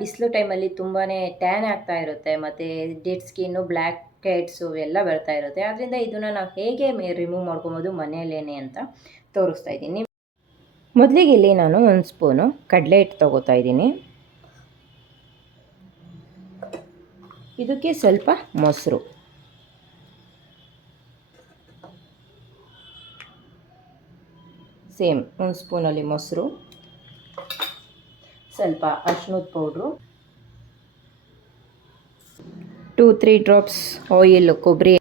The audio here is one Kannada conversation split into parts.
ಬಿಸಿಲು ಟೈಮಲ್ಲಿ ತುಂಬಾ ಟ್ಯಾನ್ ಆಗ್ತಾ ಇರುತ್ತೆ, ಮತ್ತು ಡೆಡ್ ಸ್ಕಿನ್ನು ಬ್ಲ್ಯಾಕ್ ಹೆಡ್ಸು ಎಲ್ಲ ಬರ್ತಾ ಇರುತ್ತೆ. ಆದ್ದರಿಂದ ಇದನ್ನು ನಾವು ಹೇಗೆ ರಿಮೂವ್ ಮಾಡ್ಕೊಬೋದು ಮನೆಯಲ್ಲೇನೆ ಅಂತ ತೋರಿಸ್ತಾ ಇದ್ದೀನಿ. ಮೊದಲಿಗೆ ಇಲ್ಲಿ ನಾನು ಒಂದು ಸ್ಪೂನು ಕಡಲೆ ಹಿಟ್ಟು ತೊಗೋತಾ ಇದ್ದೀನಿ. ಇದಕ್ಕೆ ಸ್ವಲ್ಪ ಮೊಸರು. ಸೇಮ್, ಒಂದು ಸ್ಪೂನಲ್ಲಿ ಮೊಸರು. ಸ್ವಲ್ಪ ಅರ್ಶಿನದ powder. Two three drops oil ಕೊಬ್ಬರಿ.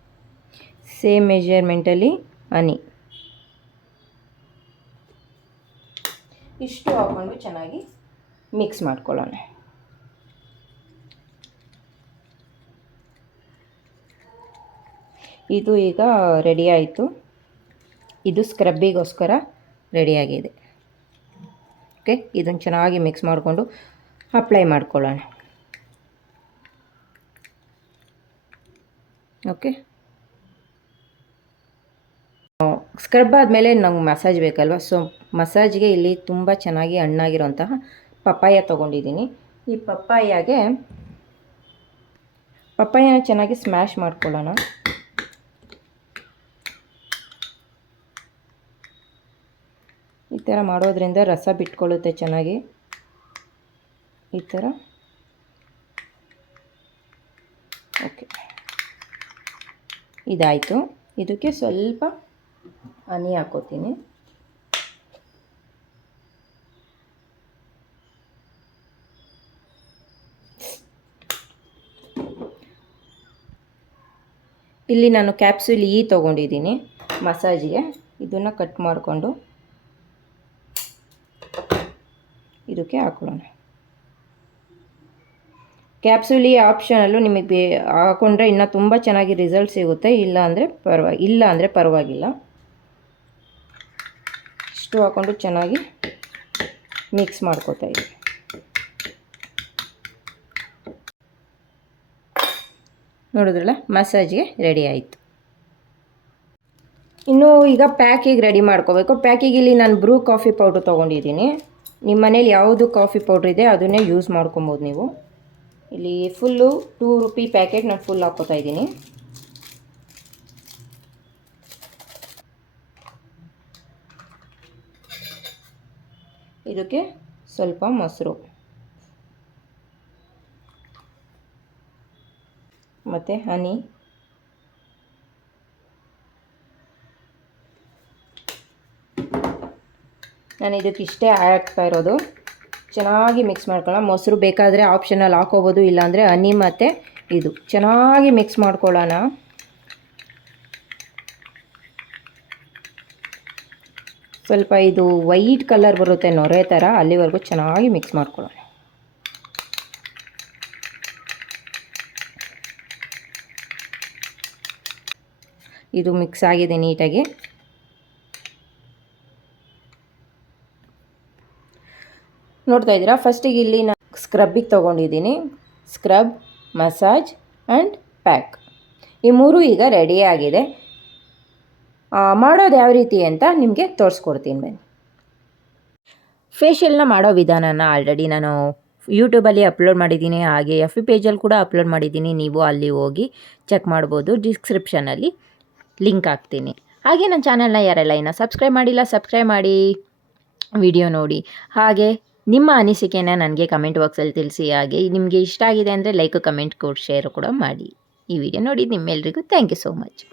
ಸೇಮ್ ಮೆಜರ್ಮೆಂಟಲ್ಲಿ ಹನಿ. ಇಷ್ಟು ಹಾಕ್ಕೊಂಡು ಚೆನ್ನಾಗಿ ಮಿಕ್ಸ್ ಮಾಡ್ಕೊಳ್ಳೋಣ. ಇದು ಈಗ ರೆಡಿ ಆಯಿತು. ಇದು ಸ್ಕ್ರಬ್ಬಿಗೋಸ್ಕರ ರೆಡಿಯಾಗಿದೆ ಓಕೆ, ಇದನ್ನು ಚೆನ್ನಾಗಿ ಮಿಕ್ಸ್ ಮಾಡಿಕೊಂಡು ಅಪ್ಲೈ ಮಾಡ್ಕೊಳ್ಳೋಣ. ಓಕೆ? ಸ್ಕ್ರಬ್ ಆದಮೇಲೆ ನಂಗೆ ಮಸಾಜ್ ಬೇಕಲ್ವ? ಸೊ ಮಸಾಜ್ಗೆ ಇಲ್ಲಿ ತುಂಬ ಚೆನ್ನಾಗಿ ಹಣ್ಣಾಗಿರೋಂತಹ ಪಪ್ಪಾಯ ತೊಗೊಂಡಿದ್ದೀನಿ. ಈ ಪಪ್ಪಾಯಾಗೆ, ಪಪ್ಪಾಯನ ಚೆನ್ನಾಗಿ ಸ್ಮ್ಯಾಶ್ ಮಾಡ್ಕೊಳ್ಳೋಣ. ಥರ ಮಾಡೋದ್ರಿಂದ ರಸ ಬಿಟ್ಕೊಳ್ಳುತ್ತೆ ಚೆನ್ನಾಗಿ. ಈ ಥರ. ಓಕೆ. ಇದಾಯಿತು. ಇದಕ್ಕೆ ಸ್ವಲ್ಪ ಹನಿ ಹಾಕೋತೀನಿ. ಇಲ್ಲಿ ನಾನು ಕ್ಯಾಪ್ಸುಲ್ ಈ ತೊಗೊಂಡಿದ್ದೀನಿ, ಮಸಾಜಿಗೆ. ಇದನ್ನು ಕಟ್ ಮಾಡಿಕೊಂಡು. ಇದಕ್ಕೆ ಹಾಕೊಳ್ಳೋಣ. ಕ್ಯಾಪ್ಸೂಲಿ ಆಪ್ಷನಲ್ಲೂ ನಿಮಗೆ ಬೇ ಹಾಕೊಂಡ್ರೆ ಇನ್ನೂ ತುಂಬ ಚೆನ್ನಾಗಿ ರಿಸಲ್ಟ್ ಸಿಗುತ್ತೆ. ಇಲ್ಲ ಅಂದರೆ ಪರವಾಗಿಲ್ಲ ಇಲ್ಲ ಅಂದರೆ ಪರವಾಗಿಲ್ಲ. ಇಷ್ಟು ಹಾಕ್ಕೊಂಡು ಚೆನ್ನಾಗಿ ಮಿಕ್ಸ್ ಮಾಡ್ಕೋತಾ ಇದ್ದೀವಿ ನೋಡಿದ್ರಲ್ಲ ಮಸಾಜ್ಗೆ ರೆಡಿ ಆಯಿತು. ಇನ್ನು ಈಗ ಪ್ಯಾಕಿಗೆ ರೆಡಿ ಮಾಡ್ಕೋಬೇಕು. ಪ್ಯಾಕಿಗೆ ಇಲ್ಲಿ ನಾನು ಬ್ರೂ ಕಾಫಿ ಪೌಡ್ರ್ ತೊಗೊಂಡಿದ್ದೀನಿ. ನಿಮ್ಮ ಮನೇಲಿ ಯಾವುದು ಕಾಫಿ ಪೌಡ್ರ್ ಇದೆ, ಅದನ್ನೇ ಯೂಸ್ ಮಾಡ್ಕೊಬೋದು ನೀವು. ಇಲ್ಲಿ ಫುಲ್ಲು ಟೂ ರುಪಿ ಪ್ಯಾಕೆಟ್ ನಾನು ಫುಲ್ ಹಾಕ್ಕೋತಾ ಇದ್ದೀನಿ. ಇದಕ್ಕೆ ಸ್ವಲ್ಪ ಮೊಸರು. ಮತ್ತು ಹನಿ. ನಾನು ಇದಕ್ಕೆ ಇಷ್ಟೇ ಹಾಕ್ತಾ ಇರೋದು. ಚೆನ್ನಾಗಿ ಮಿಕ್ಸ್ ಮಾಡ್ಕೊಳ್ಳೋಣ. ಮೊಸರು ಬೇಕಾದರೆ ಆಪ್ಷನಲ್ಲಿ ಹಾಕೋಬೋದು ಇಲ್ಲಾಂದರೆ ಹನಿ ಮತ್ತು ಇದು. ಚೆನ್ನಾಗಿ ಮಿಕ್ಸ್ ಮಾಡ್ಕೊಳ್ಳೋಣ. ಸ್ವಲ್ಪ ಇದು ವೈಟ್ ಕಲರ್ ಬರುತ್ತೆ ನೊರೆ ಥರ ಅಲ್ಲಿವರೆಗೂ ಚೆನ್ನಾಗಿ ಮಿಕ್ಸ್ ಮಾಡ್ಕೊಳ್ಳೋಣ. ಇದು ಮಿಕ್ಸ್ ಆಗಿದೆ ನೀಟಾಗಿ. ನೋಡ್ತಾ ಇದ್ದೀರಾ? ಫಸ್ಟಿಗೆ ಇಲ್ಲಿ ನಾನು ಸ್ಕ್ರಬ್ಬಿಗೆ ತೊಗೊಂಡಿದ್ದೀನಿ. ಸ್ಕ್ರಬ್ ಮಸಾಜ್ ಆ್ಯಂಡ್ ಪ್ಯಾಕ್ ಈ ಮೂರು ಈಗ ರೆಡಿ ಆಗಿದೆ. ಮಾಡೋದು ಯಾವ ರೀತಿ ಅಂತ ನಿಮಗೆ ತೋರಿಸ್ಕೊಡ್ತೀನಿ ಬನ್ನಿ. ಫೇಶಿಯಲ್ನ ಮಾಡೋ ವಿಧಾನನ ಆಲ್ರೆಡಿ ನಾನು ಯೂಟ್ಯೂಬಲ್ಲಿ ಅಪ್ಲೋಡ್ ಮಾಡಿದ್ದೀನಿ. ಹಾಗೆ ಎಫ್ ಇ ಪೇಜಲ್ಲಿ ಕೂಡ ಅಪ್ಲೋಡ್ ಮಾಡಿದ್ದೀನಿ. ನೀವು ಅಲ್ಲಿ ಹೋಗಿ ಚೆಕ್ ಮಾಡ್ಬೋದು. ಡಿಸ್ಕ್ರಿಪ್ಷನಲ್ಲಿ ಲಿಂಕ್ ಹಾಕ್ತೀನಿ. ಹಾಗೆ ನನ್ನ ಚಾನಲ್ನ ಯಾರೆಲ್ಲ ಇನ್ನು ಸಬ್ಸ್ಕ್ರೈಬ್ ಮಾಡಿಲ್ಲ ಸಬ್ಸ್ಕ್ರೈಬ್ ಮಾಡಿ. ವಿಡಿಯೋ ನೋಡಿ. ಹಾಗೆ ನಿಮ್ಮ ಅನಿಸಿಕೆನ ನನಗೆ ಕಮೆಂಟ್ ಬಾಕ್ಸಲ್ಲಿ ತಿಳಿಸಿ, ಹಾಗೆ ನಿಮಗೆ ಇಷ್ಟ ಆಗಿದೆ ಅಂದರೆ ಲೈಕ್ ಕಮೆಂಟ್ ಕೋಡ್ ಶೇರ್ ಕೂಡ ಮಾಡಿ. ಈ ವಿಡಿಯೋ ನೋಡಿ ನಿಮ್ಮೆಲ್ಲರಿಗೂ ಥ್ಯಾಂಕ್ ಯು ಸೋ ಮಚ್